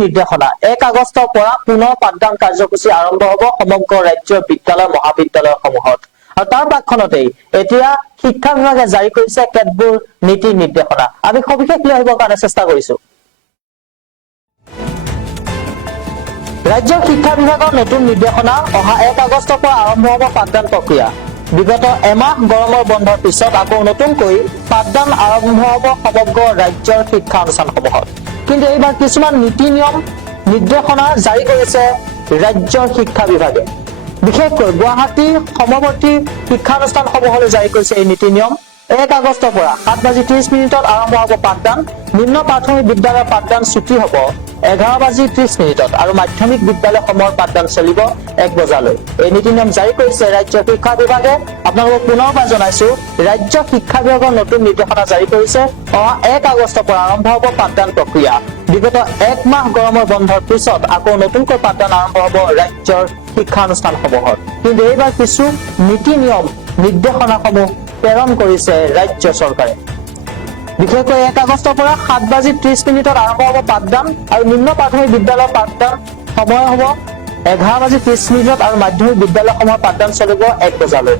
নিৰ্দেশনা 1 আগষ্টৰ পৰা পুনৰ পাঠদান কাৰ্যসূচী আৰম্ভ হ'ব সমগ্ৰ ৰাজ্যৰ বিদ্যালয় মহাবিদ্যালয়সমূহত। আৰু তাৰ পাঠখনতেই এতিয়া শিক্ষা বিভাগে জাৰি কৰিছে কেতবোৰ নীতি নিৰ্দেশনা। আমি সবিশেষ লৈ আহিবৰ কাৰণে চেষ্টা কৰিছো। ৰাজ্যৰ শিক্ষা বিভাগৰ নতুন নিৰ্দেশনা অহা 1 আগষ্টৰ পৰা আৰম্ভ হ'ব পাঠদান প্ৰক্ৰিয়া। বিগত এমাহ গৰমৰ বন্ধৰ পিছত আকৌ নতুনকৈ পাঠদান আৰম্ভ হ'ব সমগ্ৰ ৰাজ্যৰ শিক্ষানুষ্ঠানসমূহত। কিন্তু এইবাৰ কিছুমান নীতি নিয়ম নিৰ্দেশনা জাৰি কৰিছে ৰাজ্যৰ শিক্ষা বিভাগে। বিশেষকৈ গুৱাহাটীৰ সমৱৰ্তী শিক্ষানুষ্ঠানসমূহলৈ জাৰি কৰিছে এই নীতি নিয়ম। 1 আগষ্টৰ পৰা 7:30 আৰম্ভ হ'ব পাঠদান। নিম্ন প্ৰাথমিক বিদ্যালয়ৰ পাঠদান ছুটি হ'ব 11:30 আৰু মাধ্যমিক বিদ্যালয়সমূহৰ পাঠদান চলিব 1 বজালৈ। এই নীতি নিয়ম জাৰি কৰিছে ৰাজ্যৰ শিক্ষা বিভাগে। আপোনালোকক পুনৰবাৰ জনাইছো, ৰাজ্য শিক্ষা বিভাগৰ নতুন নিৰ্দেশনা জাৰি কৰিছে। অহা 1 আগষ্টৰ পৰা আৰম্ভ হ'ব পাঠদান প্ৰক্ৰিয়া। বিগত 1 মাহ গৰমৰ বন্ধৰ পিছত আকৌ নতুনকৈ পাঠদান আৰম্ভ হ'ব ৰাজ্যৰ শিক্ষানুষ্ঠানসমূহত। কিন্তু এইবাৰ কিছু নীতি নিয়ম নিৰ্দেশনাসমূহ প্ৰেৰণ কৰিছে ৰাজ্য চৰকাৰে। বিশেষকৈ 1 আগষ্টৰ পৰা 7:30 আৰম্ভ হ'ব পাঠদান আৰু নিম্ন প্ৰাথমিক বিদ্যালয়ৰ পাঠদান সময় হ'ব 11:30 আৰু মাধ্যমিক বিদ্যালয়সমূহৰ পাঠদান চলিব 1 বজালৈ।